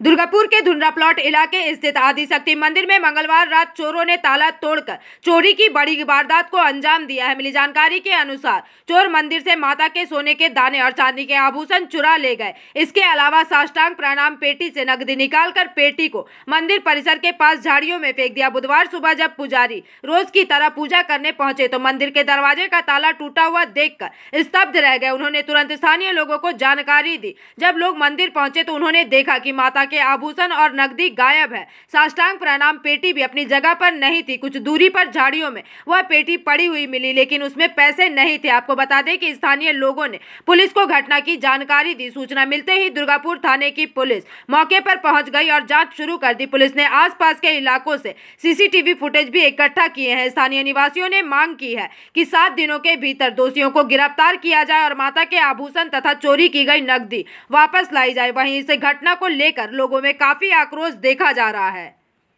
दुर्गापुर के धुंडरा प्लॉट इलाके स्थित आदिशक्ति मंदिर में मंगलवार रात चोरों ने ताला तोड़कर चोरी की बड़ी वारदात को अंजाम दिया है। मिली जानकारी के अनुसार चोर मंदिर से माता के सोने के दाने और चांदी के आभूषण चुरा ले गए। इसके अलावा साष्टांग प्रणाम पेटी से नकदी निकालकर पेटी को मंदिर परिसर के पास झाड़ियों में फेंक दिया। बुधवार सुबह जब पुजारी रोज की तरह पूजा करने पहुंचे तो मंदिर के दरवाजे का ताला टूटा हुआ देखकर स्तब्ध रह गए। उन्होंने तुरंत स्थानीय लोगों को जानकारी दी। जब लोग मंदिर पहुंचे तो उन्होंने देखा कि माता के आभूषण और नकदी गायब है। साष्टांग प्रणाम पेटी भी अपनी जगह पर नहीं थी। कुछ दूरी पर झाड़ियों में वह पेटी पड़ी हुई मिली, लेकिन उसमें पैसे नहीं थे। आपको बता दें कि स्थानीय लोगों ने पुलिस को घटना की जानकारी दी। सूचना मिलते ही दुर्गापुर थाने की पुलिस मौके पर पहुंच गई और जांच शुरू कर दी। पुलिस ने आसपास के इलाकों से सीसीटीवी फुटेज भी इकट्ठा किए हैं। स्थानीय निवासियों ने मांग की है कि 7 दिनों के भीतर दोषियों को गिरफ्तार किया जाए और माता के आभूषण तथा चोरी की गई नकदी वापस लाई जाए। वहीं इस घटना को लेकर लोगों में काफी आक्रोश देखा जा रहा है।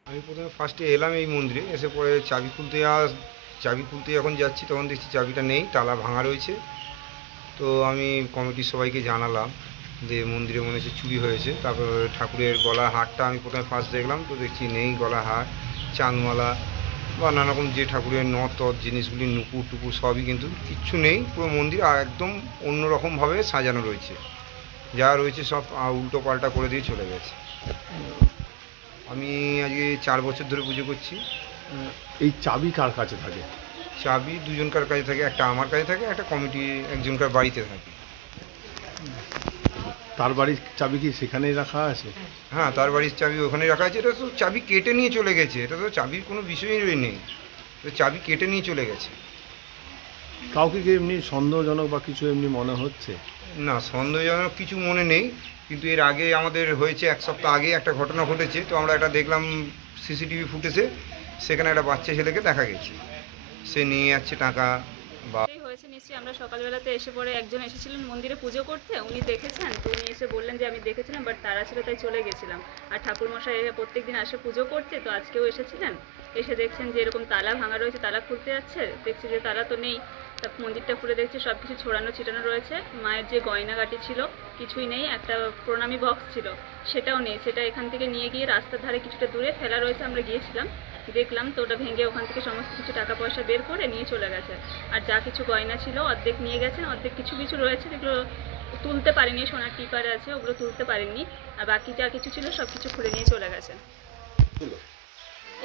আমি প্রথমে ফার্স্টে এলাম এই মন্দিরে, এসে পরে চাবি খুলতে যখন যাচ্ছি তখন দেখছি চাবিটা নেই, তালা ভাঙা রয়েছে। তো আমি কমিটির সবাইকে জানালাম যে মন্দিরে মনে হচ্ছে চুরি হয়েছে। তারপর ঠাকুরের গলার হারটা আমি প্রথমে ফার্স্ট দেখলাম, তো দেখছি নেই গলার হার, চাঁদমালা বা নানা রকম যে ঠাকুরের নথ জিনিসগুলি নুপুর টুপুর সবই কিন্তু কিচ্ছু নেই। পুরো মন্দির একদম অন্যরকমভাবে সাজানো রয়েছে, যা রয়েছে সব উল্টো পাল্টা করে দিয়ে চলে গেছে। আমি আজকে 4 বছর ধরে পুজো করছি। এই চাবি কার কাছে থাকে? চাবি দুজনকার কাছে থাকে, একটা আমার কাছে থাকে, একটা কমিটি একজনকার বাড়িতে থাকে। তার বাড়ির চাবি কি সেখানেই রাখা আছে? হ্যাঁ, তার বাড়ির চাবি ওখানে রাখা আছে। এটা তো চাবি কেটে নিয়ে চলে গেছে, এটা তো চাবির কোনো বিষয়ই নেই, তো চাবি কেটে নিয়ে চলে গেছে। কাউকে কি এমনি সন্দেহজনক বা কিছু এমনি মনে হচ্ছে? না, সন্দেহজনক কিছু মনে নেই, কিন্তু এর আগে আমাদের হয়েছে 1 সপ্তাহ আগে একটা ঘটনা ঘটেছে। তো আমরা এটা দেখলাম সিসিটিভি ফুটেজে, সেখানে একটা বাচ্চা ছেলেকে দেখা গেছে, সে নিয়ে যাচ্ছে টাকা বা হয়েছে নিশ্চয়ই। আমরা সকালবেলাতে এসে পরে একজন এসেছিলেন মন্দিরে পুজো করতে, উনি দেখেছেন। তো উনি এসে বললেন যে আমি দেখেছিলাম, বাট তারা ছিল তাই চলে গেছিলাম। আর ঠাকুরমশাই প্রত্যেক দিন আসে পুজো করতে, তো আজকেও এসেছিলেন। এসে দেখছেন যে এরকম তালা ভাঙা রয়েছে, তালা খুলতে যাচ্ছে, দেখছি যে তালা তো নেই। তা মন্দিরটা খুলে দেখছি সব কিছু ছড়ানো ছিটানো রয়েছে। মায়ের যে গয়নাগাটি ছিল কিছুই নেই, একটা প্রণামী বক্স ছিল সেটাও নেই। সেটা এখান থেকে নিয়ে গিয়ে রাস্তার ধারে কিছুটা দূরে ফেলা রয়েছে। আমরা গিয়েছিলাম, দেখলাম, তো ওটা ভেঙে ওখান থেকে সমস্ত কিছু টাকা পয়সা বের করে নিয়ে চলে গেছে। আর যা কিছু গয়না ছিল অর্ধেক নিয়ে গেছেন, অর্ধেক কিছু কিছু রয়েছে যেগুলো তুলতে পারেনি, সোনার টিপারে আছে ওগুলো তুলতে পারেননি। আর বাকি যা কিছু ছিল সব কিছু খুলে নিয়ে চলে গেছে।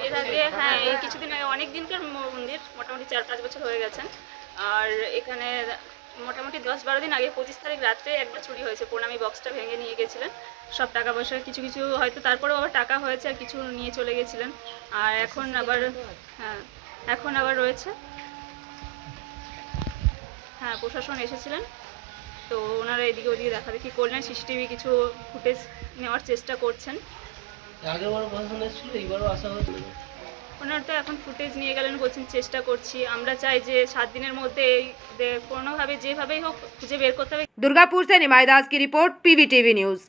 এর আগে হ্যাঁ, এই কিছুদিন আগে, অনেক দিনকার মন্দির, মোটামুটি 4-5 বছর হয়ে গেছেন। আর এখানে মোটামুটি 10-12 দিন আগে 25 তারিখ রাত্রে একবার চুরি হয়েছে। প্রণামী বক্সটা ভেঙে নিয়ে গেছিলেন সব টাকা পয়সা, কিছু কিছু হয়তো তারপরেও আবার টাকা হয়েছে আর কিছু নিয়ে চলে গেছিলেন। আর এখন আবার হ্যাঁ, এখন আবার রয়েছে। হ্যাঁ, প্রশাসন এসেছিলেন, তো ওনারা এদিকে ওদিকে দেখাদেখি করলেন, সিসিটিভি কিছু ফুটেজ নেওয়ার চেষ্টা করছেন। ওনারা তো এখন ফুটেজ নিয়ে গেলেন, বলছেন চেষ্টা করছি। আমরা চাই যে 7 দিনের মধ্যে কোনোভাবে যেভাবেই হোক খুঁজে বের করতে হবে। दुर्गापुर से निमाई दास की रिपोर्ट, PVTV न्यूज।